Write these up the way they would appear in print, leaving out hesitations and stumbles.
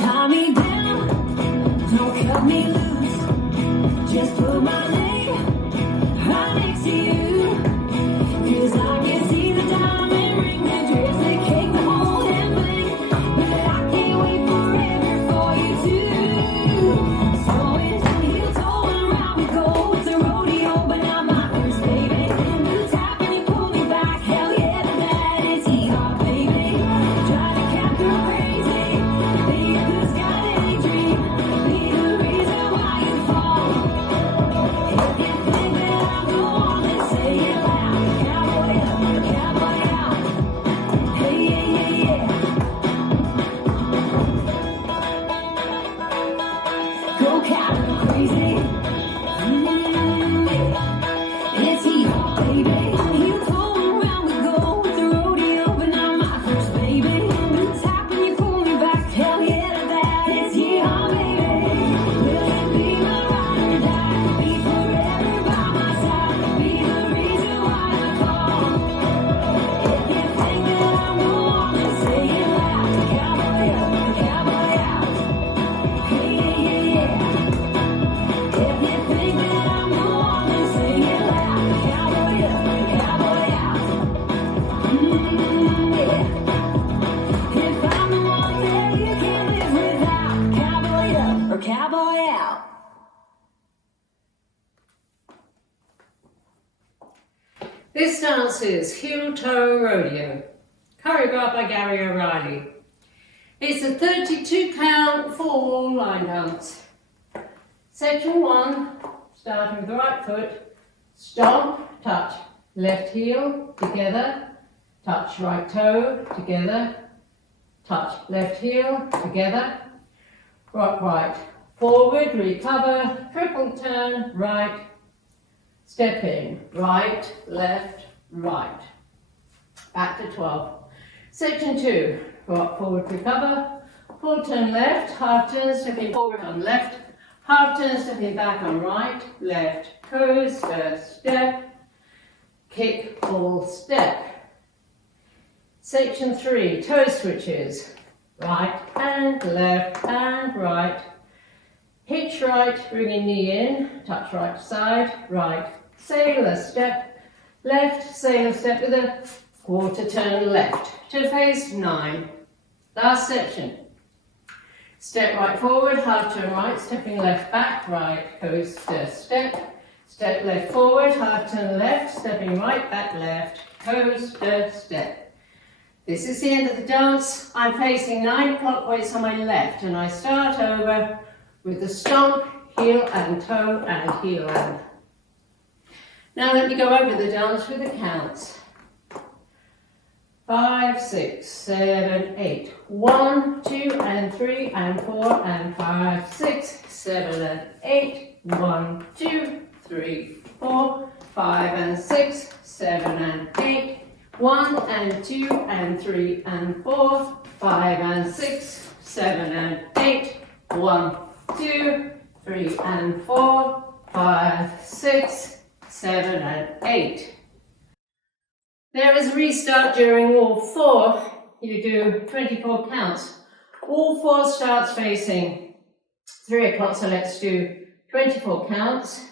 tie me down, don't cut me loose. Just put my name right next to you. 'Cause I can see the diamond ring, the dress, the cake, the whole damn thing. But I can't wait forever for you too. So into heel toe and around we go. It's a rodeo, but not my first, baby. You tap and you pull me back. Hell yeah, that is hee-haw, baby. Try to cap girl crazy. Be a good sky daydream. Be the reason why you fall. If you think that I'll go on, then say it loud. Cowboy up, cowboy out. Hey, yeah, yeah, yeah. Go cowboy crazy. It's hee-haw, baby. Heel toe around we go. It's a rodeo, but not my first, baby. You tap and you pull me back. Hell yeah, that is hee-haw, baby. Will you be my ride or die? Be forever by my side. Be the reason why I fall. If you think that I'm the one, then say it loud. Cowboy up, cowboy out. Hey, yeah, yeah, yeah. If you think that I'm the one, then say it loud. Cowboy up, cowboy out. Yeah. If I'm the one that you can't live without. Cowboy up or cowboy out. This dance is Heel Toe Rodeo, choreographed by Gary O'Reilly. It's a 32 count full line dance. Section 1, starting with the right foot, stomp, touch, left heel, together, touch right toe, together, touch left heel, together, rock right, forward, recover, triple turn, right, step in, right, left, right. Back to 12. Section 2, rock forward, recover, full turn left, half turn, stepping forward on left, half turn, stepping back on right, left, coaster, step, kick, full step. Section 3, toe switches, right and left and right, hitch right, bringing knee in, touch right side, right, sailor step, left, sailor step with a quarter turn left to face 9. Last section. Step right forward, half turn right, stepping left back, right, coaster step, step left forward, half turn left, stepping right back left, coaster step. This is the end of the dance. I'm facing 9 clockwise on my left and I start over with the stomp, heel and toe and heel and. Now let me go over the dance with the counts. 5, 6, 7, 8. 1, 2 and 3 and 4 and 5, 6, 7 and 8. 1, 2, 3, 4, 5 and 6, 7 and 8. 1 and 2 and 3 and 4, 5 and 6, 7 and 8. 1, 2, 3 and 4, 5, 6, 7 and 8. There is a restart during all 4. You do 24 counts. All 4 starts facing 3 o'clock, so let's do 24 counts.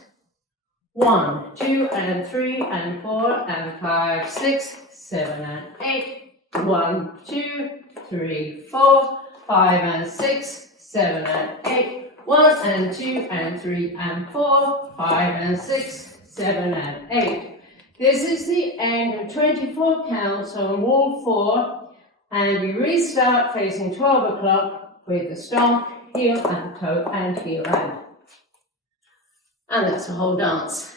1, 2 and 3 and 4 and 5, 6, 7 and 8. 1, 2, 3, 4, 5 and 6, 7 and 8. 1 and 2 and 3 and 4, 5 and 6, 7 and 8. This is the end of 24 counts on wall 4, and we restart facing 12 o'clock with the stomp, heel and toe and heel and. And that's the whole dance.